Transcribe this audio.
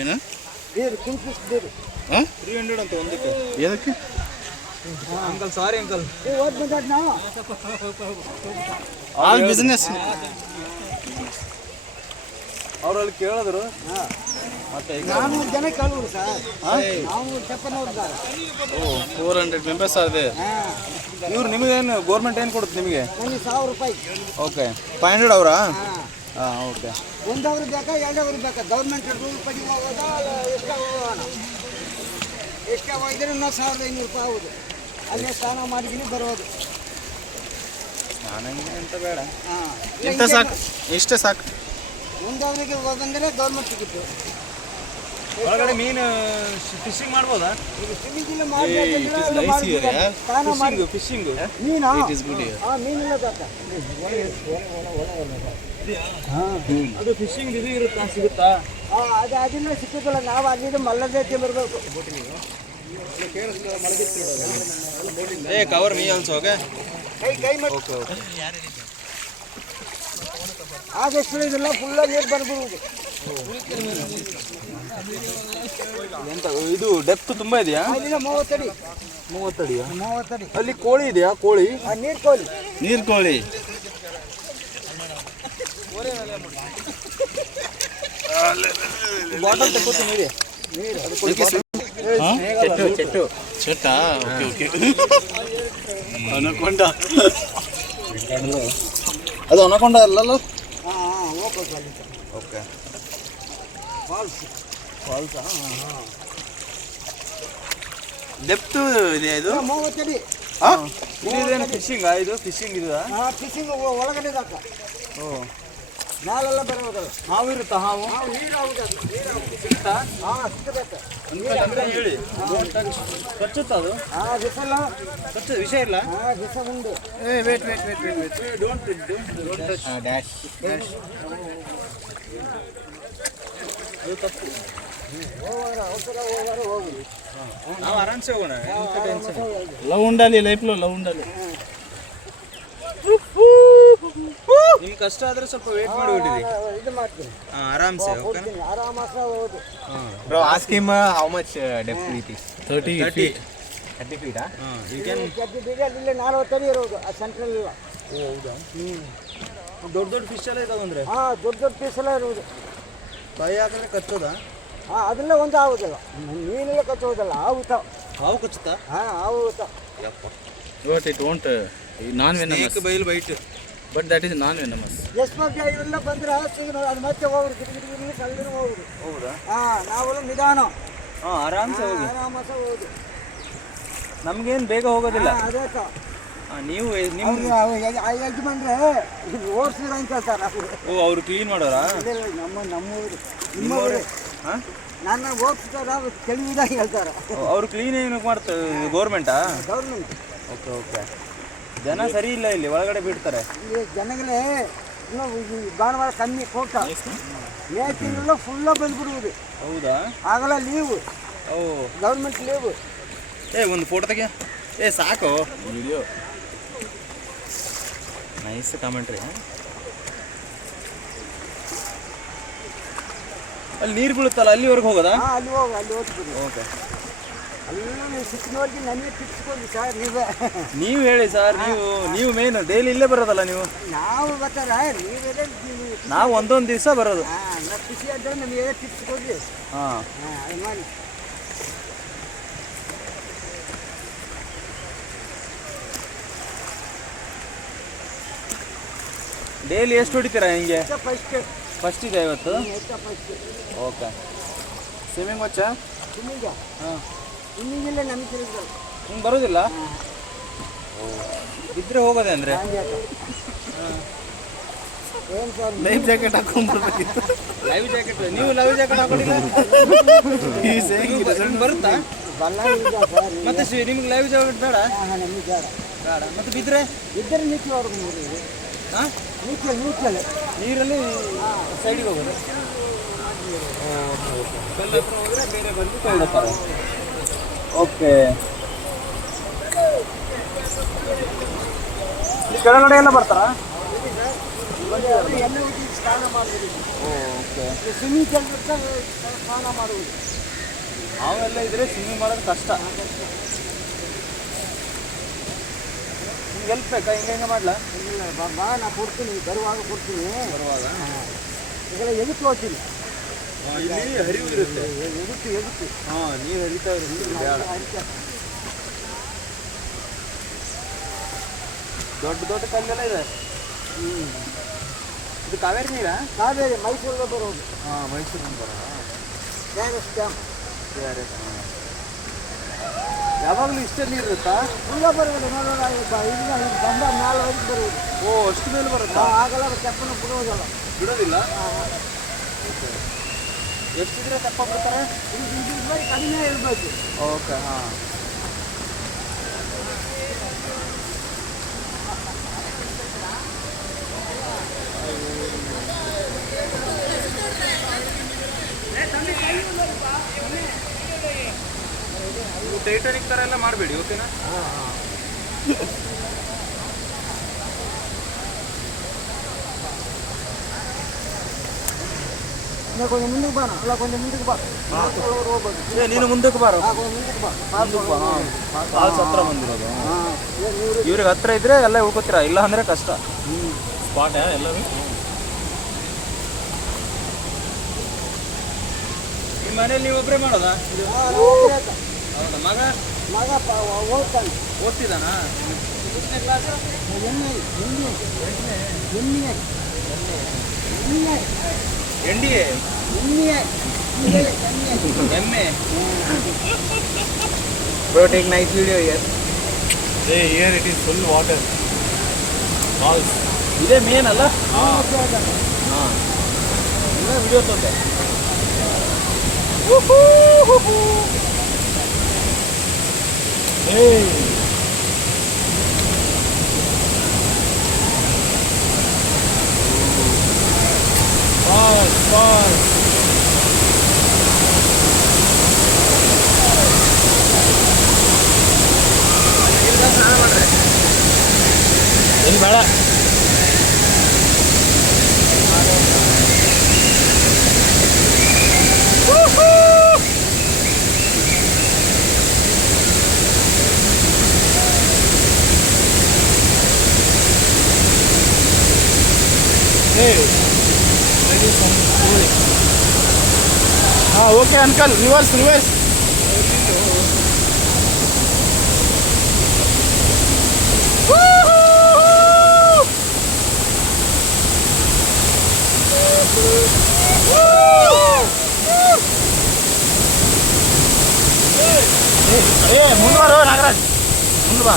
ಏನು ಬೇರು ಕಿಂಗ್ಫಿಶ್ ಬೇರು 300 ಅಂತ ಒಂದಕ್ಕೆ. ಏನಕ್ಕೆ? Uncle sorry uncle. ಓದ್ ಬಂದದ್ ನಾವು ಆಲ್ ಬಿಸ್ನೆಸ್. ಅವ್ರಲ್ಲಿ ಕೇಳಿದ್ರು ಮತ್ತೆ ಈಗ 400 ಜನ ಕೇಳುವರು ಸರ್. ನಾವು ಚಪ್ಪನವ್ರು ಸರ್. 400 ಮೆಂಬರ್ಸ್ ಇದೆ. ಇವ್ರು ನಿಮಗೇನು ಗೌರ್ಮೆಂಟ್ ಏನು ಕೊಡುತ್ತೆ ನಿಮಗೆ? ನನಗೆ 1000 ರೂಪಾಯಿ. ಓಕೆ 500 ಅವರಾ? ಹಾಂ ಓಕೆ. 1 ಅವರ್ ಬೇಕಾ 2 ಅವರ್ ಬೇಕಾ? ಗೌರ್ಮೆಂಟ್ ರೂಲ್ ಪಡಿ ಹೋಗೋದಾ ಎಷ್ಟು ಹೋಗೋಣ? ಎಷ್ಟು ಹೋಗಿದ್ರೆ ಇನ್ನೂ 1500 ರೂಪಾಯಿ ಆಗೋದು. ಅಲ್ಲೇ ಸ್ನಾನ ಮಾಡಿದ್ದೀನಿ ಬರೋದು. ನಾನು ಎಂತ ಬೇಡ, ಎಂತ ಸಾಕು, ಇಷ್ಟೇ ಸಾಕು. 1 ಅವರಿಗೆ ಬಂದರೆ ಗೌರ್ಮೆಂಟ್ ಟಿಕೆಟ್. ಒಳಗಡೆ ಮೀನು ಫಿಶಿಂಗ್ ಮಾಡ್ಬೋದಾ? ಈಗ ಸ್ವಿಮ್ಮಿಂಗ್ ಇಲ್ಲ ಮಾಡ್ತಾರೆ. ಸ್ನಾನ ಮಾಡಿ ಫಿಶಿಂಗ್ ಮೀನಾ? It is good here. ಮೀನಿಲ್ಲ ಬೇಕಾ? ಅದು ಫಿಶಿಂಗ್ ಇದು ಇರುತ್ತಾ, ಸಿಗುತ್ತಾ? ಅದು ಅದನ್ನ ಸಿಕ್ಕಿದ್ದಲ್ಲ, ನಾವು ಅಲ್ಲಿಂದ ಮಲ್ಲದೇತಿ ಬರಬೇಕು. ಏ ಕವರ್ ಮೀ ಆಲ್ಸೋ. ಓಕೆ ಕೈ ಮಾಡಿ ಓಕೆ ಓಕೆ. ಆದಷ್ಟು ಇದೆಲ್ಲ ಫುಲ್ಲ ನೀರು ಬಂದ್ಬಿಡುವುದು. ಎಂತ ಇದು ಡೆಪ್ತ್ ತುಂಬಾ ಇದೆಯಾ? ಅಲ್ಲಿಂದ 30 ಅಡಿ. 30 ಅಡಿಯಾ? 30 ಅಡಿ. ಅಲ್ಲಿ ಕೋಳಿ ಇದೆಯಾ? ಕೋಳಿ ನೀರು ಕೋಳಿ. ನೀರು ಕೋಳಿ. ಬಾಟಲ್ ತಗೋತೀನಿ ನೀರು. ಚೆಟ್ಟು ಚೆಟ್ಟಾ? Okay okay. ಅನಕೊಂಡ ಅದು ಅನಕೊಂಡ ಅಲ್ಲಲ್ಲ? ಹೋಗ್ಬೇಕು ಅಲ್ಲಿ. Okay falls. ಫಾಲ್ಸಾ? ಡೆಪ್ತ್ ಇದೆಯಾ ಇದು? 30 ಅಡಿ. ಇದೇನು ಫಿಶಿಂಗಾ? ಇದು ಫಿಶಿಂಗ್ ಇದು? ಫಿಶಿಂಗ್ ಒಳಗಡೆ ದಾಕ ಓ ನಾಳೆಲ್ಲ ಬರೋದಲ್ಲ. ಹಾವು ಇರುತ್ತಾ? ಹಾವು ನೀರು ಆಗುದು. ನೀರು ಆಗುದು. ಸಿಗುತ್ತಾ? ಸಿಗಬೇಕು. ಅಂದ್ರೆ ಹೇಳಿ ಕಚ್ಚುತ್ತಾ ಅದು? ಬಿಸಲ್ಲ. ಕಚ್ಚು ವಿಷಯ ಇಲ್ಲ? ಬಿಸ ಉಂಡು. Wait wait wait wait wait. Don't touch. Dash. ಅದು ತಪ್ಪು. ಹೋಗೋಣ ಅವಸರ ಹೋಗೋಣ ಹೋಗುದು. ನಾವು ಆರಾಮ್ಸೆ ಹೋಗೋಣ. ಎಂತ ಟೆನ್ಷನ್. ಲವ್ ఉండాలి ಲೈಫ್లో ಲವ್ ఉండాలి. ನಿಮ್ಗೆ ಕಷ್ಟ ಆದ್ರೆ ಸ್ವಲ್ಪ ವೇಟ್ ಮಾಡಿ ಹೊಡಿರಿ. ಇದು ಮಾಡ್ತೀನಿ. ಆರಾಮ್ಸೆ. ಓಕೆ ಕೊಡ್ತೀನಿ ಆರಾಮಾಸ ಹೋಗುದು. Bro, ask him how much depth it is. 30 feet. 30 feet, huh? You can. ಇಲ್ಲಿ 40 ಅಡಿ ಇರೋದು ಆ ಸೆಂಟ್ರಲ್ ಇಲ್ಲ. ಹೌದಾ? ದೊಡ್ಡ ದೊಡ್ಡ ಫಿಶ್ ಎಲ್ಲ ಇದಾವೆ ಅಂದ್ರೆ? ದೊಡ್ಡ ದೊಡ್ಡ ಪೀಸ್ ಎಲ್ಲ ಇರುವುದು. ಕೈ ಹಾಕಿದ್ರೆ ಕಚ್ಚೋದಾ? ಅದೆಲ್ಲ ಒಂದು ಆಗುದಿಲ್ಲ. ಮೀನೆಲ್ಲ ಕಚ್ಚೋದಿಲ್ಲ. ಆಗುತ್ತ. ಹಾವು ಕಚ್ಚುತ್ತಾ? ಆಗುತ್ತ. But it won't non-venomous. ಬೈಲ್ bite. But that is non-venomous. ಎಷ್ಟು ಇವೆಲ್ಲ ಬಂದ್ರೆ ಅದು ಮತ್ತೆ ಹೋಗುದು. ಗಿಡಗಿಡಗಿಡಲಿ ಕಲ್ದಿನ ಹೋಗುದು. ಹೌದಾ? ನಾವೆಲ್ಲ ನಿಧಾನ. ಆರಾಮ್ಸೆ ಹೋಗಿ. ಆರಾಮಾಸ ಹೋಗುದು. ನಮ್ಗೇನು ಬೇಗ ಹೋಗೋದಿಲ್ಲ. ಅದೇ ನೀವು ನಿಮ್ಮ ಯಜಮಾನ್ರೆ ಓಡಿಸಿದ್ರ ಅಂತ ಹೇಳ್ತಾರೆ. ಓ ಅವ್ರು ಕ್ಲೀನ್ ಮಾಡೋರಾ? ನಮ್ಮೂರು ನಿಮ್ಮೂರು. ನನ್ನ ಓಡಿಸ್ತಾರ ತಿಳಿದಾಗ ಹೇಳ್ತಾರೆ. ಅವ್ರು ಕ್ಲೀನ್ ಏನಕ್ಕೆ ಮಾಡ್ತಾರೆ? ಗೌರ್ಮೆಂಟಾ? ಗೌರ್ಮೆಂಟ್. Okay okay. ಜನ ಸರಿ ಇಲ್ಲ ಇಲ್ಲಿ, ಒಳಗಡೆ ಬಿಡ್ತಾರೆ. ಇಲ್ಲಿ ಜನಗಳೇ ಇನ್ನೂ ಭಾನುವಾರ ಕಮ್ಮಿ ಕೊಟ್ಟ ಮೇ ತಿಂಗಳು ಫುಲ್ಲ ಬಂದ್ಬಿಡುವುದು. ಹೌದಾ? ಆಗಲ್ಲ ಲೀವು. ಓ ಗೌರ್ಮೆಂಟ್ ಲೀವು. ಒಂದು ಫೋಟೋ ತೆಗೆ. ಸಾಕು ವಿಡಿಯೋ. Nice commentary. ಅಲ್ಲಿ ನೀರು ಬೀಳುತ್ತಲ್ಲ, ಅಲ್ಲಿವರೆಗೆ ಹೋಗೋದಾ? ಅಲ್ಲಿ ಹೋಗಿ ಅಲ್ಲಿ ಓದ್ಬಿಡಿ. ಓಕೆ. ಅಲ್ಲಿ ನೀವು ಸಿಕ್ಕಿನವ್ರಿಗೆ ನನಗೆ ತಿರ್ಸ್ಕೊಂಡು ಸರ್ ನೀವೇ. ನೀವು ಹೇಳಿ ಸರ್. ನೀವು ಮೇನ್ ಡೈಲಿ ಇಲ್ಲೇ ಬರೋದಲ್ಲ ನೀವು? ನಾವು ಬರ್ತಾರ ನೀವೇ. ನಾವು ಒಂದೊಂದು ದಿವಸ ಬರೋದು. ನಾವು ಖುಷಿ ಆದರೆ ನಮಗೆ ತಿರ್ಸ್ಕೊಡ್ರಿ. ಅದು ಮಾಡಿ. ಡೈಲಿ ಎಷ್ಟು ಹೊಡಿತೀರಾ ಹಿಂಗೆ? ಫಸ್ಟ್ ಇದೆ 50. ಓಕೆ. ಸ್ವಿಮ್ಮಿಂಗ್ ವಚ್ಚ? ಸ್ವಿಮ್ಮಿಂಗ? ಸ್ವಿಮ್ಮಿಂಗಿಲ್ಲ ನಮಗೆ ತಿಳಿದ್ರು. ಹಿಂಗೆ ಬರೋದಿಲ್ಲ? ಬಿದ್ದರೆ ಹೋಗೋದೆ ಅಂದರೆ? ಏನು ಸರ್ ಲೈಫ್ ಜಾಕೆಟ್ ಹಾಕೊಂಡ್ಬರ್ಬೇಕಿತ್ತು. Live jacket. ನೀವು ಲೈವ್ ಜಾಕೆಟ್ ಹಾಕೊಂಡಿಲ್ಲ? ಬರುತ್ತಾ? ಮತ್ತೆ ನಿಮ್ಗೆ ಲೈವ್ ಜಾಕೆಟ್ ಬೇಡ? ನಮಗೆ ಬೇಡ. ಬೇಡ. ಮತ್ತೆ ಬಿದ್ದರೆ? ಇದ್ದರೆ ನೀಚೆವರೆಗೂ ನೋಡಿದ್ರಿ. ನ್ಯೂಟ್ರಲ್ ನೀರಲ್ಲಿ ಸೈಡಿಗೆ ಹೋಗೋದು. ಕಲ್ಲು ಹತ್ರ ಹೋದರೆ ಬೇರೆ ಬಂದು ತೊಗೊಳ್ತಾರೆ. ಓಕೆ. ಈ ಕೆಳಗಡೆ ಎಲ್ಲ ಬರ್ತಾರಾ? ಎಲ್ಲ ಸ್ನಾನ ಮಾಡುವುದು. ಓಕೆ. ಸ್ವಿಮ್ಮಿಂಗ್ ಕೇಳಿದ್ರೆ ಸ್ನಾನ ಮಾಡುವುದು. ಅವೆಲ್ಲ ಇದ್ರೆ ಸ್ವಿಮ್ಮಿಂಗ್ ಮಾಡೋದು ಕಷ್ಟ. ನಿಮ್ಗೆ ಎಲ್ಪ್ ಬೇಕಾ? ಹಿಂಗೆ ಮಾಡ್ಲಾ? ಇಲ್ಲ ಬಾ, ನಾ ಕೊಡ್ತೀನಿ, ಬರುವಾಗ ಕೊಡ್ತೀನಿ. ಬರುವಾಗ ಇದೆಲ್ಲ ಎದುತ್ತು ಹೋಗ್ತೀನಿ. ಇಲ್ಲಿ ಹರಿವು ಇರುತ್ತೆ. ಎದುತ್ತು ಹಾಂ, ನೀರು ಹರಿತಾ ಇರುತ್ತೆ. ದೊಡ್ಡ ದೊಡ್ಡ ಕಲ್ಲೆಲ್ಲ ಇದೆ. ಇದು ಕಾವೇರಿ ನೀರಾ? ಕಾವೇರಿ ಮೈಸೂರಿಗೆ ಬರೋದು. ಹಾಂ, ಮೈಸೂರಿಂದ ಬರೋಣ. ಡ್ಯಾಮ್ ಯಾವಾಗಲೂ ಇಷ್ಟೇ ನೀರು ಇರುತ್ತಾ? ಫುಲ್ಲ ಬರುವುದು. ನೋಡೋಣ, ಇದನ್ನ ಬಂದ ನಾಲ್ವರೆಗೆ ಬರುವುದು. ಓ, ಅಷ್ಟು ಮೇಲೆ ಬರುತ್ತಾ? ಆಗಲ್ಲ, ತೆಪ್ಪನ ಬಿಡುವುದಲ್ಲ. ಬಿಡೋದಿಲ್ಲ. ಎಷ್ಟಿದ್ರೆ ತೆಪ್ಪ ಬಿಡ್ತಾರೆ? ಇದು ಕಡಿಮೆ ಇರಬೇಕು. ಓಕೆ. ಹಾಂ, ಟೈಟಾನಿಕ್ ಥರ ಎಲ್ಲ ಮಾಡಬೇಡಿ, ಓಕೆನಾ? ಕೊಂಚ ಮುಂದಕ್ಕೆ ಬಾ, ಅಲ್ಲ ಕೊಂಚ ಮುಂದಕ್ಕೆ ಬಾ. ಹೋಗ್ಬೋದು. ನೀನು ಮುಂದಕ್ಕೆ ಬಾರೋ. ಮುಂದಕ್ಕೆ ಬಾ. ಫಾಲ್ಸ್ ಹತ್ರ ಬಂದಿರೋದು. ಹಾಂ, ಇವ್ರಿಗೆ ಹತ್ರ ಇದ್ರೆ ಎಲ್ಲ ಉಳ್ಕೋತೀರಾ, ಇಲ್ಲ ಅಂದರೆ ಕಷ್ಟ. ಸ್ಪಾಟ್ ಎಲ್ಲರೂ. ನಿಮ್ಮ ಮನೇಲಿ ನೀವು ಒಬ್ಬರೇ ಮಾಡೋದಾ? ಹೌದಾ? ಮಗ ಓದ್ತಾನೆ. ಓದ್ತಿದ್ದಾನಾ? ಎಷ್ಟನೇ class? NDA MA. Bro, take nice video here. Hey, here it is full water. Falls. ಇದೇ ಮೇನ್ ಅಲ್ಲ? ಹಾಂ, ಇನ್ನೂ ವಿಡಿಯೋ ತೊಂದೆ. Hey. Falls. ಸ್ನಾನ ಮಾಡ್ರೆ ಏನು ಬೇಡ. Hey, ready some food. Okay, uncle, reverse. ಮುಂದೆ ಬರೋ ನಾಗರಾಜ್, ಮುಂದೆ ಬಾ.